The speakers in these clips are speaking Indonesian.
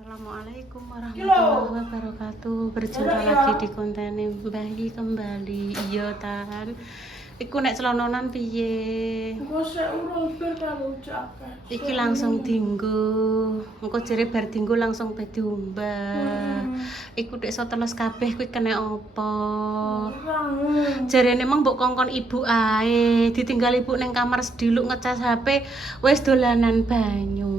Assalamualaikum warahmatullahi wabarakatuh. Berjumpa lagi di konten Mbah kembali. Iya tan. Iku nek celononan piye? Engko sik urung bir karo jaket. Iki langsung dinggo. Engko jere bar dinggo langsung pe diumbah. Iku dek iso teles kabeh kuwi kena apa? Jarene emang mbok kongkon ibu ae, ditinggal ibu ning kamar sediluk ngecas HP, wis dolanan banyu.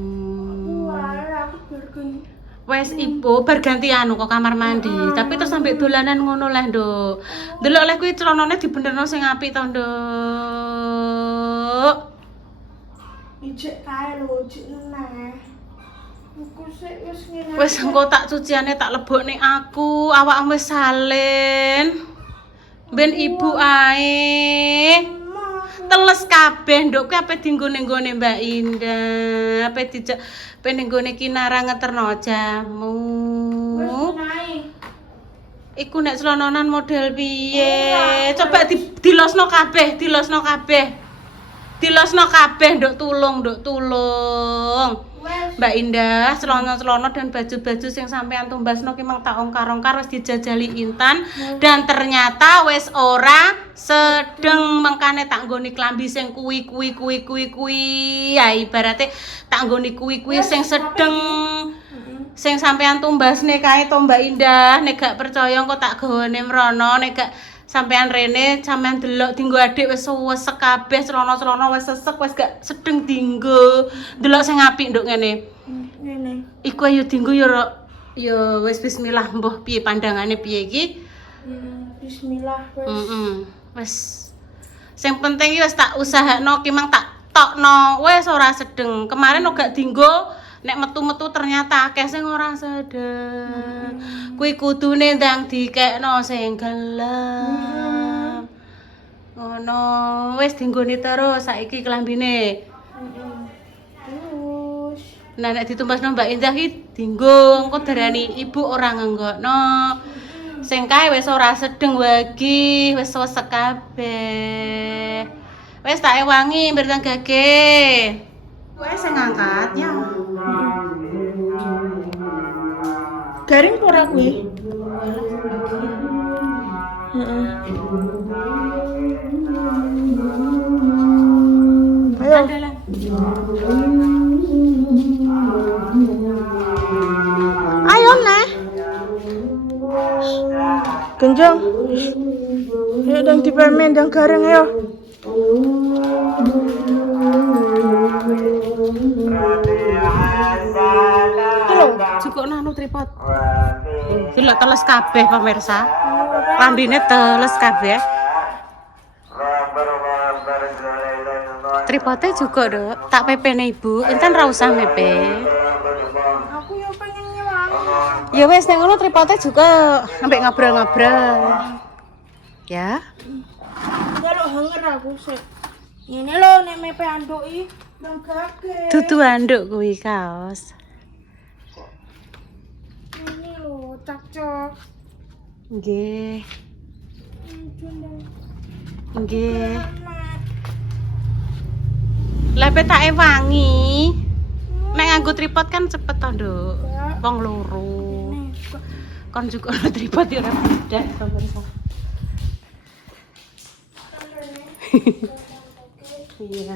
Aku bergen. Wes ibu berganti anu kok kamar mandi, tapi terus sampai dolanan ngono leh, Nduk. Delok leh kuwi celanane dibenerno sing apik to, Nduk. Ijek kae lho, ijek neh. Engko sik wis ngene. Wes engko tak cuciane tak lebokne aku, awakmu wis salin. Ben ibu ae. Teles kabeh, Nduk, kuwi ape dienggo ning gone Mbak Indah, ape dijak ben ning gone Kinara ngeterno jamu. Wis nae. Iku nek celononan model piye? Coba dilosno kabeh, dilosno kabeh. Dilosno kabeh, Nduk, tulung, Nduk, tulung. Mbak Indah, celana-celana dan baju-baju sing sampean tumbasno ki mang tak ongkar-ongkar wis dijajali Intan dan ternyata wis ora sedeng mengkane tak nggoni klambi sing kuwi. Ya ibarate tak nggoni kuwi sing sedeng. Sing sampean tumbasne kae to Mbak Indah, nek gak percaya engko tak gawone mrono, nek gak sampean rene sampean delok dinggo adik wis wesek kabeh celana-celana wis sesek wis gak sedeng dinggo. Delok sing apik nduk ngene. Ngene. Iku ayo dinggo ya wis bismillah mbuh piye pandangane piye iki. Bismillah wis. Wis sing penting iki wis tak usahakno ki mang tak tokno wis ora sedeng. Kemarin gak dinggo nek metu-metu ternyata akeh sing ora sedeng. Kuwi kudune ndang dikekno sing gelem. Ngono, wis dinggoni terus saiki klambine. Terus. Nah nek ditumbasno Mbak Indah ki dinggo, engko darani ibu ora ngenggokno. Sing kae wis ora sedeng wagi, wis wesek kabeh. Wis tak ewangi mbirang gage. Wes sing ngangkatnya. Garing ora kuwi? Heeh. Ayo. Andalan. Ayo neh. Genjong. Ayo dang dipermen dang garing ayo. Cukup nanu tripod. Delok teles kabeh pemirsa. Lambine teles kabeh. Tripodnya juga, Dok. Tak pepene Ibu. Intan ra usah mepe. Aku yo pengen nyewangi. Ya wes nek ngono tripodnya juga ambek ngobrol-ngobrol. Ya. Delok hanger aku sik. Ngene lho nek mepe anduki nang gage. Dudu anduk kuwi kaos. Ini lho cocok. Nggih. Nggih. Lepe tak ewangi. Nek nganggo tripod kan cepet to, Nduk. Wong loro. Kon juga ono tripod ya ora beda, pemirsa. Iya.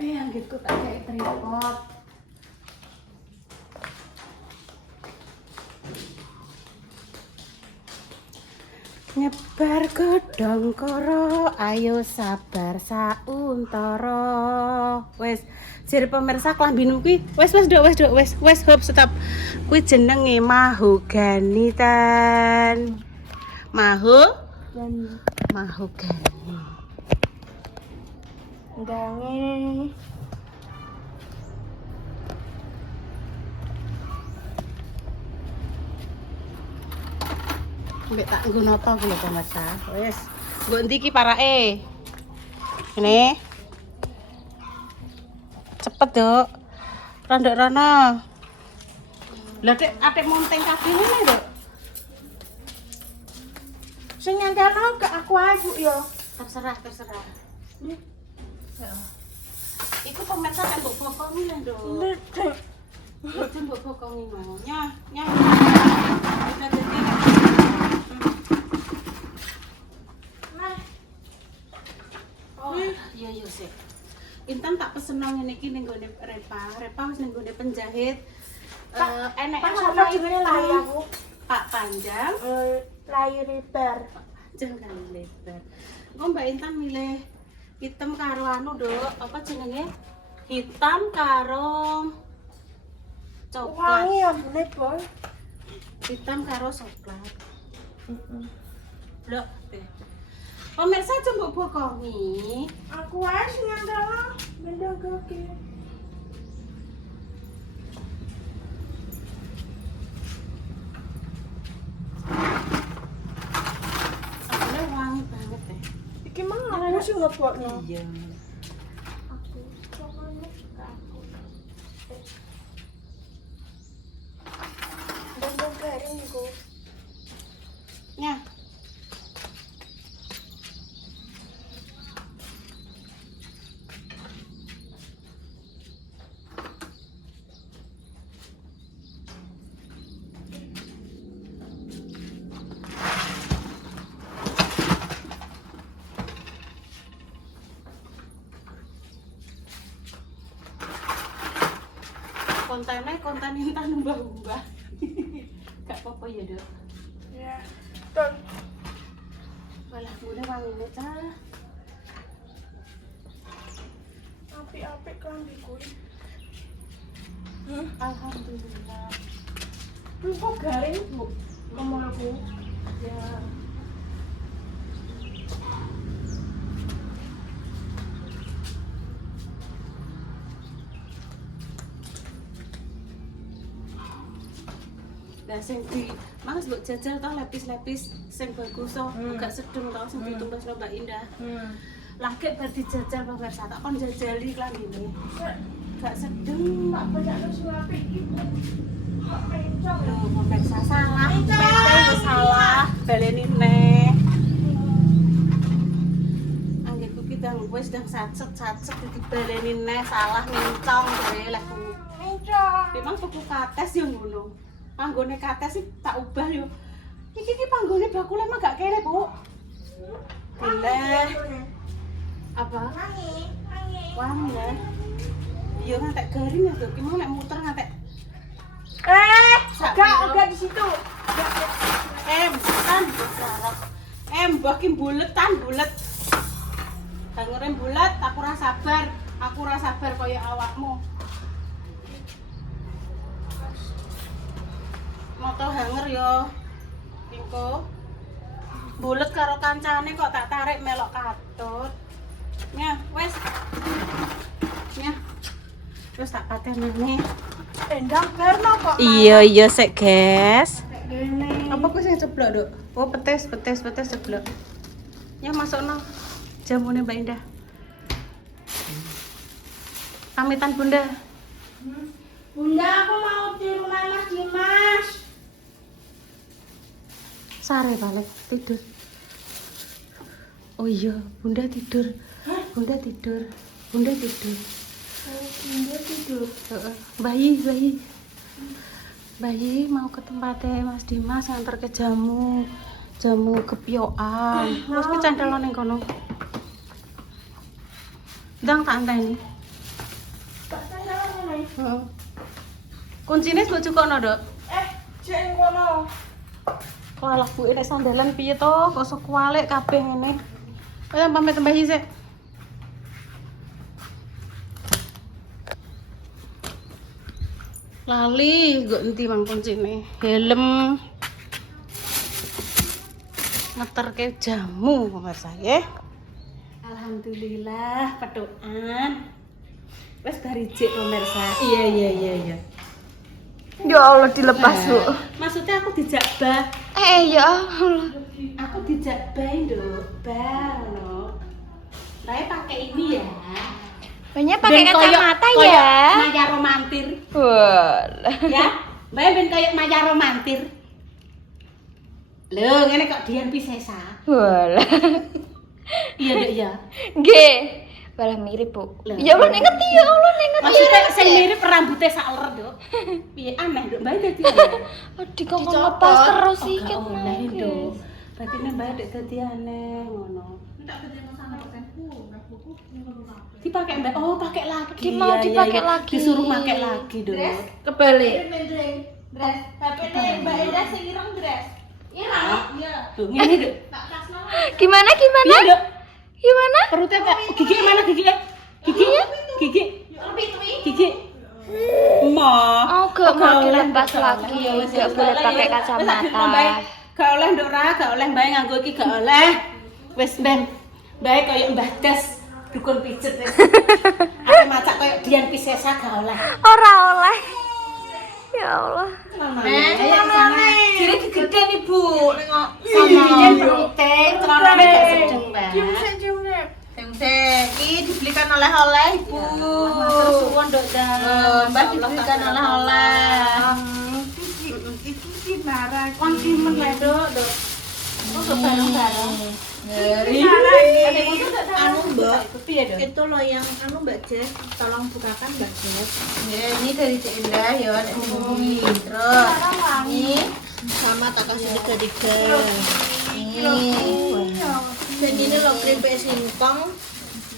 Anggitku tak kayak tripod. Nyebar godhong karo, ayo sabar sauntara. Wes, jare pemirsa klambinu kuwi wes Dok, wes hop stop. Kuwi jenenge mahogani tan. Mahogani. Ndange. Mbek tak nggo napa kuwi lho pemirsa. Wes, nggo endi iki parake? Ngene. Cepet, Dok. Randok rono. Lah Dek, atik monteng kabeh ngene, Dok. Sing nyantelno ke aku ae, Bu yo. Terserah. Iku pemirsa kan mbok bokong ngene, Dok. Lajeng mbok bokongi mau. Nyah. Udah dadi. Oh, iya sih. Intan tak pesen nang ngene iki ning gone Repa. Repa wis ning gone penjahit. Enek sama jenenge layu aku. Pak Panjang. Layu repair. Jangan lebar. Kok Mbak Intan milih hitam karo anu, Dok. Apa jenenge? Hitam karo coklat. Wangi ya boleh, Boy. Hitam karo coklat. Lho, pemirsa coba bokongi. Aku aja sing ngandalo benda kaki. Asline wangi banget deh. Iki mah aku sih ngebuatnya. Iya. Aku pokoknya aku. Benda garing iku. Nya. Konten Intan mbah-mbah. Gak apa-apa ya, Dok. Ya. Tuh. Malah mulai wanginya cah. Apik-apik klambi kuwi. Alhamdulillah. Kok garing, Bu? Kemulku. Ya. Lah sing di Mas mbok jajal tau lapis-lapis sing bagus to, gak sedeng tau sing ditumbas karo Mbak Indah. Lagi bar dijajal pemirsa tak kon jajali klambine. Gak sedeng. Tak bacakno sing apik iki, Bu. Kok pencong. Loh, pemirsa salah. Pepe wis salah. Baleni neh. Anggitku ki ndang wis ndang sacet dibaleni neh salah mincong jare lek Pencong. memang tuku kates yo ngono. Panggone kates sih tak ubah yo. Iki panggone bakule mah gak kere, Bu. Boleh. Apa? Wangi. Wangi ya. Iya ngantek garing ya, Dok. Ki mau nek muter ngantek Enggak di situ. tan sarap. Mbah ki bulet tan bulet. Dangere bulet, aku ora sabar. Aku ora sabar kaya awakmu. Moto hanger yo. Pingko. Bulet karo kancane kok tak tarik melok katut. Nya, wes. Nya. Terus tak pateni. Endang Verno kok. Iya sik, guys. Gini. Apa ku sing ceblok, Dok? Oh, petis ceblok. Ya masukno jamune Mbak Indah. Pamitan Bunda. Bunda, aku mau di rumah Mas Dimas. Sare balik tidur. Oh iya, Bunda tidur. Bunda tidur. Bunda tidur. Heeh. Bayi mau ke tempatnya Mas Dimas nganter ke jamu gepyokan. Terus ki candelo ning kono. Ndang tak anteni. Tak salah ngene. Heeh. Kuncine mbok cukokno, Dok. Jeng kono. Walah Bu, nek sandalan piye to? Kok sok kualik kabeh ngene. Ayo pamit Mbah sik. Lali, gue enti mang kuncine. Helm. Ngeterke jamu pemirsa ya. Alhamdulillah pedokan. Wes barijik pemirsa. Iya. Ya Allah dilepas, Bu. Maksudnya aku dijak bah. Ya Allah. Aku dijak bah, Nduk. Bah, no. Saya pakai ini ya. Banyak pakai Ben kacamata koyok ya. Maya romantir. Walah. Ya. Mbak ben kayak Maya romantir. Lho, ngene kok dian pisesa. Walah. Iya, Dek ya. Nggih. Walah mirip, Bu. Lah. Ya Allah nek ngerti ya Allah nek ngerti. Maksudnya sing mirip rambutnya sakler, Nduk. Piye aneh, Nduk, Mbak dadi aneh. Adik kok ngepas terus sih Gak kan. oleh, Nduk. Berarti nek Mbak dadi aneh ngono. Dipakai Mbak. Oh, pakai lagi. Dia mau Iya, dipakai iya. lagi. Disuruh pakai lagi, Nduk. Kebalik. Dress. HP Mbak Ida sing ireng dress. Ireng? Iya. Tuh, ngene, Nduk. Gimana? Iya, Nduk. Gimana? Perutnya kok gigi mana gigi? Gigi? Gigi? Gigi? Ma. Oh, gak mau dilepas lagi. Gak boleh pakai Wis kacamata. gak oleh Nduk Ra, gak oleh Mbak nganggo iki gak oleh. Wis Ben. Bae koyo Mbah Das dukun pijet wis. Aku macak koyo Dian Piscesa gak oleh. Ora oleh. Ya Allah. Ayo sana. Jadi kegedean Ibu. Nengok Giginya penting, celanane gak sedeng, Mbak. Seng, ini dibelikan oleh-oleh Ibu. Matur suwun Nduk Dan. Mbak dibelikan oleh-oleh. Itu sih marah. Kon timen lah, Nduk. Oh, bareng-bareng. Anu Mbak, Piye, Nduk? itu loh yang anu Mbak Jess, tolong bukakan Mbak Jess. Ya, ini dari Cik Indah ya, nek dihubungi. Terus ini sama tak kasih tiga. Ini. Dan ini loh keripik singkong.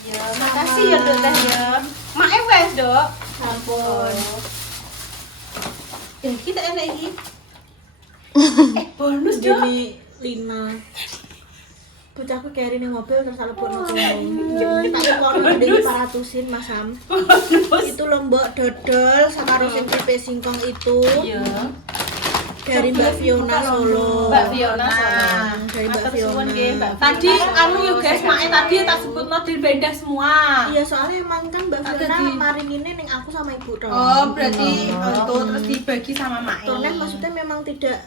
Ya, makasih ya Nduk Teh ya. Mak wes, Nduk. Sampun. Ya kita enak iki. Bonus, Nduk. Jadi Lina. Bocahku carry ning mobil terus alebokno kono. Tak kono ndek 400-in Mas Sam. Itu lho Mbok dodol sakaro sing keripik singkong itu. Iya. Dari Mbak Fiona Solo. Mbak Fiona Solo. Dari Mbak Matur suwun Fiona. nggih, Mbak. Tadi anu yuk guys, maknya tadi tak sebutno di beda semua. Iya, soalnya emang kan Mbak Ada Fiona di- maringine ning aku sama Ibu Ron. Oh, berarti itu terus dibagi sama Mak. Tonet maksudnya memang tidak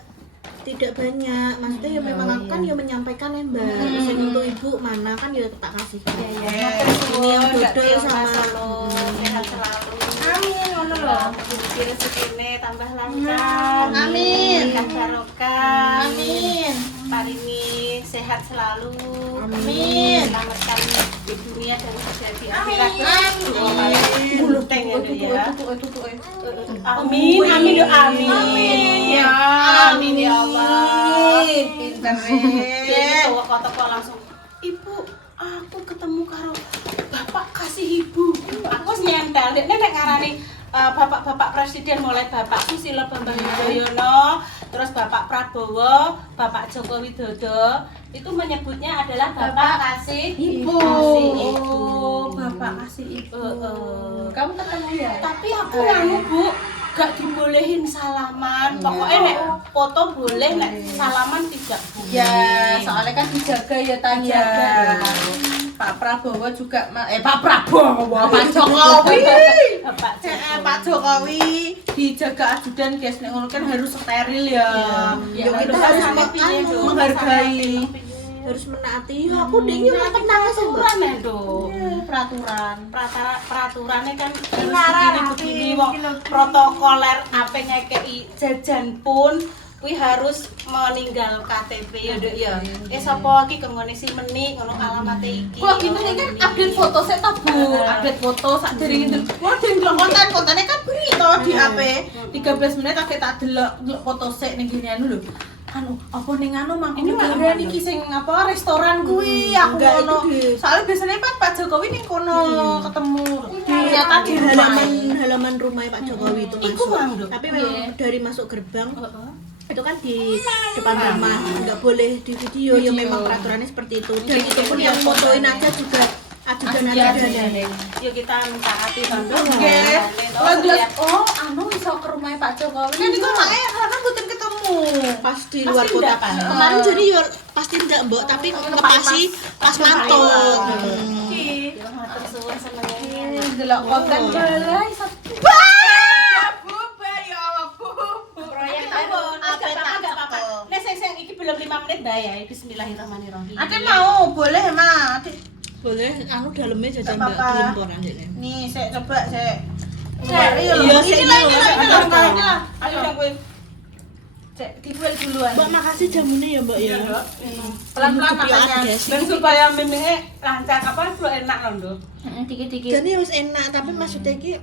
banyak. Maksudnya ya memang aku kan ya menyampaikan ya Mbak. Sing untuk Ibu mana kan ya tak kasih. Ini yang dodol sama sehat selalu. Amin, ngono lho. Rezeki rezekine tambah lancar. Amin. Berkah barokah. Amin. Paringi sehat selalu. Amin. Selamatkan di dunia dan juga di akhirat. Amin. Bulu teng ya, Nduk, ya. Tutuke. Amin, amin, Nduk, amin. Ya. Amin ya Allah. Pinter Jadi toko langsung, Ibu, aku ketemu karo Bapak kasih Ibu. Aku wis nyentel, nek ngarani Bapak Presiden mulai Bapak Susilo Bambang Yudhoyono, terus Bapak Prabowo, Bapak Joko Widodo, itu menyebutnya adalah Bapak kasih Ibu. Kasih Ibu. Oh, Bapak kasih Ibu. Kamu ketemu ya? Tapi aku nganu Bu, gak dibolehin salaman. Pokoknya nek foto boleh, nek salaman tidak boleh. Ya, soalnya kan dijaga ya tanya. Dijaga. Pak Prabowo juga Pak Prabowo, Pak Jokowi. Bapak Pak Jokowi dijaga ajudan guys, nek ngono kan harus steril ya. Ya, kita harus harus anu, menghargai. harus menaati. Ya aku dingin mau tenang aja Mbak. peraturan ya Dok. Peraturan. Peraturannya kan harus begini wong protokoler apa ngekei jajan pun kuwi harus meninggal KTP ya Dok ya. Sapa iki kengone si Meni ngono alamate iki. Kok gini nih kan update foto saya tak Bu, update foto sak dari itu. Wah, delok kontennya kan beri to di HP. 13 menit tak delok foto sik ning gini anu lho. Anu, apa ning anu mangkok Ini negara mana, niki sing apa restoran kuwi aku Enggak, ngono. itu di- Soalnya biasanya Pak Jokowi ning kono ketemu. Ternyata di rumah. halaman rumah Pak Jokowi itu Iku masuk. mang, Dok. Tapi memang dari masuk gerbang Heeh. itu kan di depan rumah nggak boleh di video. Ya memang peraturannya seperti itu. Dan itu pun yang fotoin aja juga ajudan-ajudannya. Yuk kita minta hati Bang. Oke. Lanjut. Oh, anu iso ke rumah Pak Jokowi. Kan iku makanya karena mboten ketemu. Pas di luar Pasti kota enggak, kan. Pak? Kemarin jadi ya pasti enggak Mbok, tapi ngepasi pas mantuk. Iki. Ya matur suwun senenge. Delok konten bala iso. Proyek tahun agak apa-apa. Nek sing iki belum 5 menit bae ya. Bismillahirrahmanirrahim. Ade mau, boleh emang. Adik. Boleh anu dalamnya jajan Nggak Mbak apa-apa. gelemporan deh. Nih, saya coba saya. Iya, saya Inilah, ini loh, inilah. Ayo yang gue Cek, dibuat duluan. Mbak makasih jamunya ya Mbak ya. Pelan-pelan Kopi aku, makanya. guys. ben supaya mimingnya lancar apa lu enak loh Nduk. Dikit-dikit. Jadi harus enak, tapi maksudnya ki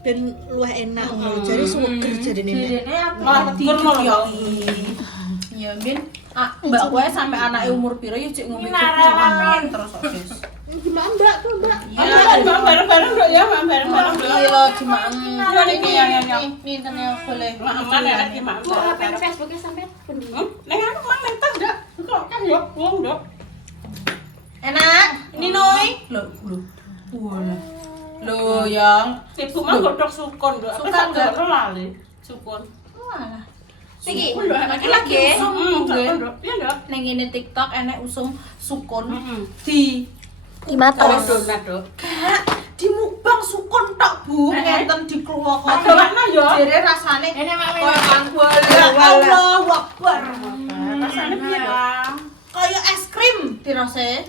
ben luwih enak ngono. Jare suweger jarine nek. Jarene aku Malah tegur ngono lho. Ya Min, mbak kowe sampe anake umur piro ya cek ngombe kecuan terus kok Des. Gimana Mbak tuh Mbak? Ayo bareng-bareng dok ya, bareng-bareng. Iya lo dimaem. Iya, niki, ya. Nih tene boleh. Maman enak iki mak. Facebooknya sampai pundi? Neng aku mang neng tas ndak. Kok kan yo wong ndok. Enak. Ini Noi. Loh. Walah. Loh yang Ibu mah godhog sukun ndok. Aku Sukun, tak Ndok. lali. Sukun. walah. Iki, Lagi lagi usum Ndok. Iya ndok. nang ngene TikTok enek usum sukun Heeh. di Dimatas. Donat dok. Kak, di mukbang sukun tok Bu, ngenten dikluwakno. Ada mana yo? Jere rasane Ini Mami. koyo anggur. Allahu Akbar. Rasane piye dok? Kayak es krim dirase.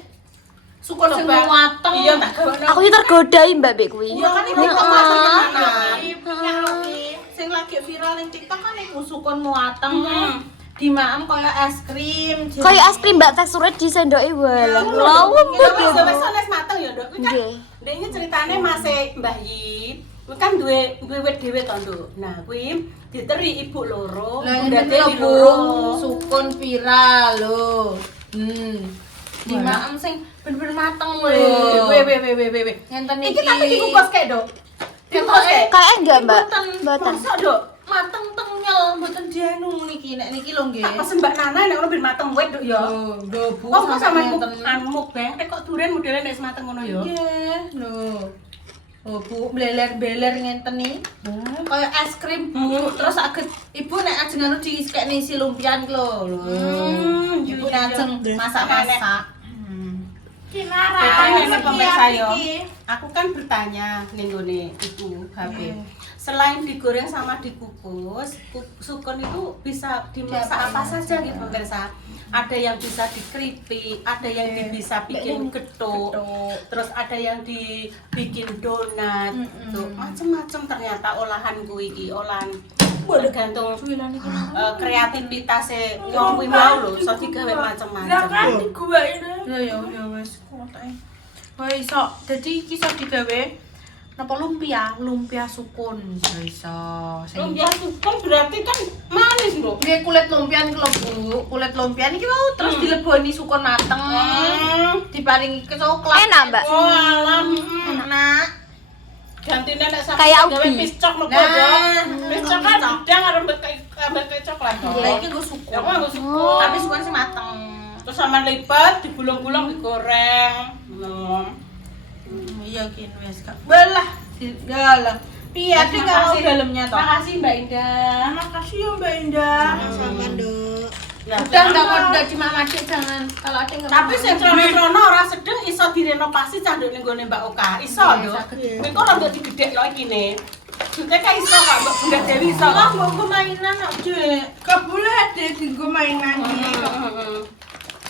Sukun sing Coba. mateng. Iya tak gawe. Aku iki tergodai Mbak Bek kuwi. Iya kan itu Heeh. kemasan sing lagi viral ning TikTok kan iku sukun mateng. Dimaem koyo es krim. Kayak es krim Mbak teksturnya di sendoke wae. Lawem Ya banget. wis wis mateng ya dok. Kuwi kan Nggih. Dek ini ceritane masih Mbah Yi. Kuwi kan duwe wit dhewe to, Nduk. Nah, kuwi diteri ibu loro, Lah bunda ini lho dewi Bu, loro. sukun viral lho. Dimaem sing bener-bener mateng lho. Weh. Ngenten Iki tapi dikukus kayak, Dok. Dikukus kayak. Kayak enggak Mbak? Mboten. Masa, Dok? Mateng tenyel, mboten dianu niki nek niki lho nggih. Tak pesen Mbak Nana nek ono ben mateng wit, Dok ya. Lho Bu, Kok sama ngenten. anu mukbang, kok duren modele nek semateng ngono ya. Nggih, lho. Oh Bu, beler-beler ngenten nih. Kayak es krim Bu. Terus agak Ibu nek ajeng anu diiskekne isi lumpian ki lho. Ibu nek ajeng masak-masak. Ini pemirsa yo. Aku kan bertanya ning gone ibu HP. Selain digoreng sama dikukus, sukun itu bisa dimasak apa saja gitu pemirsa. Ada yang bisa dikeripik, ada yang bisa bikin getuk, terus ada yang dibikin donat, tuh macem-macem ternyata olahan kuwi iki, olahan tergantung kreativitasnya wong kuwi mau lho, iso digawe macem-macem. Ya wis kotae. Wah iso. Dadi iki iso digawe napa lumpia sukun iso. Lumpia sukun berarti kan manis, Bro. Nggih kulit lumpian ki lho Bu. Kulit lumpian iki mau terus dileboni sukun mateng. Diparingi coklat. Enak Mbak. Oh, alam. Enak. Gantine nek sampe Kayak gawe ubi. piscok lho, Nah. Bro. Piscok kan udang karo mbek coklat. Lah iki nggo sukun. Ya kok nggo sukun. Tapi sukun sing mateng. Terus sama lipat, digulung-gulung, digoreng. Iya kin wis Kak. Belah. Galah. Piye Terima kalau kasih. dalamnya toh? Makasih Mbak Indah. Makasih ya Mbak Indah. Sama Dok. Ya, Udah enggak sama. mau di Mama Cik jangan. Kalau ada enggak Tapi sing trono-trono ora sedeng iso direnovasi canduk ning gone Mbak Oka. Iso lho. Kuwi kok rada digedhekno iki ne. Juga kan iso kok Mbak Bunda Dewi iso. Ah, mau mainan Dek. Gak boleh ada tinggo mainan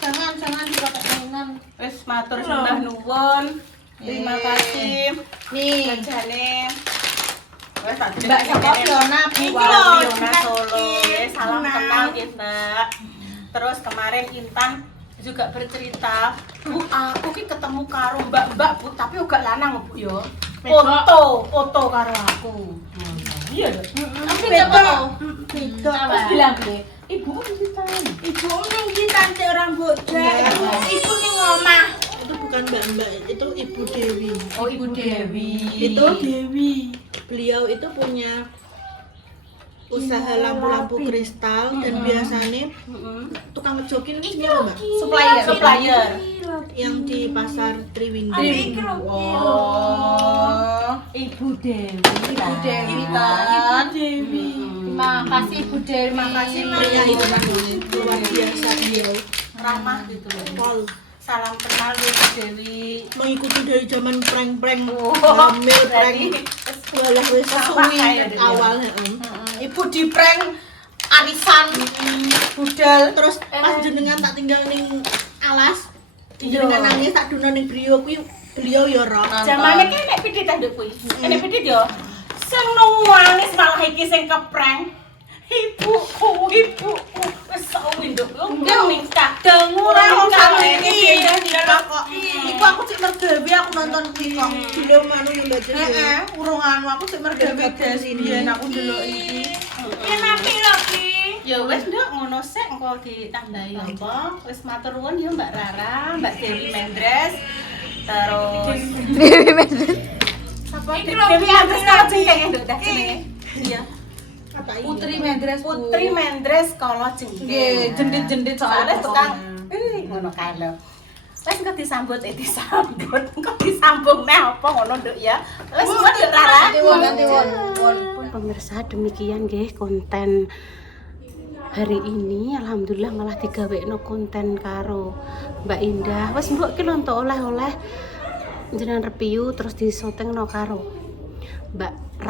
Jangan dipakai mainan. Wis matur sembah nuwun. Terima kasih. Nih, Jane. Wes tak Mbak siapa Fiona Bu? Iki lho, Fiona Solo. Salam kenal ya, Mbak. Terus kemarin Intan juga bercerita, Bu, aku ki ketemu karo Mbak-mbak Bu, tapi uga lanang Bu yo. Foto karo aku. Iya dong. Tapi beda. Terus bilang gue, Ibu kok diceritain? Ibu ning tante orang bocah. Ibu ning omah. Itu bukan Mbak, itu Ibu Dewi. Oh, Ibu Dewi. Itu Dewi. Beliau itu punya usaha lampu-lampu kristal dan biasanya tukang ngejokin ini siapa Mbak? Supplier. Yang di pasar Triwindi. Oh. Ibu Dewi. Ibu Dewi Tan. Terima kasih Bu Dewi. Makasih Pria itu kan luar biasa beliau. Ramah gitu loh. Wow. Salam kenal ya Bu Dewi. Mengikuti dari zaman prank-prank, Oh, hamil berarti prank, walah wis Sama suwi kayak dia. awal. Ibu di prank arisan budal Terus pas jenengan tak tinggal ning alas, jenengan nangis tak duno ning beliau kuwi beliau ya roh. Zamane ki nek pidit nduk kuwi. Nek pidit yo sing nangis malah iki sing keprank. ibuku wis sok winduk lu ning Kadang ora wong sak iki. Iku aku sik mergawe aku nonton kuwi kok. Belum anu ya Mbak Jess. Heeh, urung anu aku sik mergawe gas ini aku ndelok iki. enak lho Ki. Ya wis nduk ngono sik engko ditambahi apa? Wis matur nuwun ya Mbak Rara, Mbak Dewi Mendres. Terus Apa Dewi Mendres karo cengkeh nduk dah jenenge. Iya. Apa ini? Putri Mendres. Putri Mendres kala cengkeh. Nggih, jendit-jendit Soalnya soalnya tukang ngono kae lho. Wes engko disambut engko disambung neh apa ngono nduk ya. Wes ngono nduk Rara. Nanti won. Pemirsa, demikian nggih konten hari ini. Alhamdulillah malah digawekno konten karo Mbak Indah. Wes mbok ki lonto oleh-oleh jenengan review terus disyutingno karo Mbak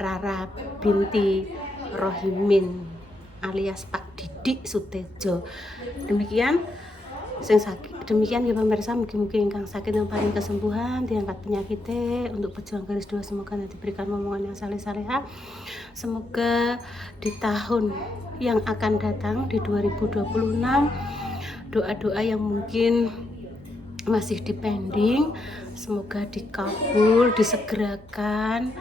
Rara binti Rohimin alias Pak Didik Sutejo. Demikian ya pemirsa, mungkin ingkang sakit yang paling kesembuhan, diangkat penyakitnya, untuk pejuang garis 2 semoga nanti diberikan momongan yang saleh-saleha. Semoga di tahun yang akan datang di 2026 doa-doa yang mungkin masih dipending semoga dikabul, disegerakan,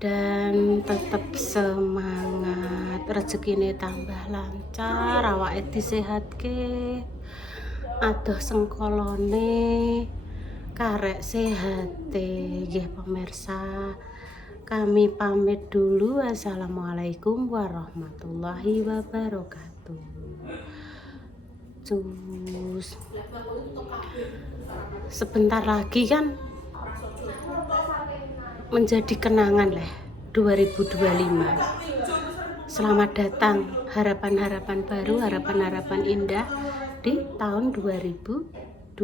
dan tetap semangat, rezekine tambah lancar, awake disehatke, adoh sengkolone karek sehate. Nggih pemirsa, kami pamit dulu. Assalamualaikum warahmatullahi wabarakatuh. Cus. Sebentar lagi kan menjadi kenangan lah 2025. Selamat datang harapan-harapan baru, harapan-harapan indah di tahun 2026.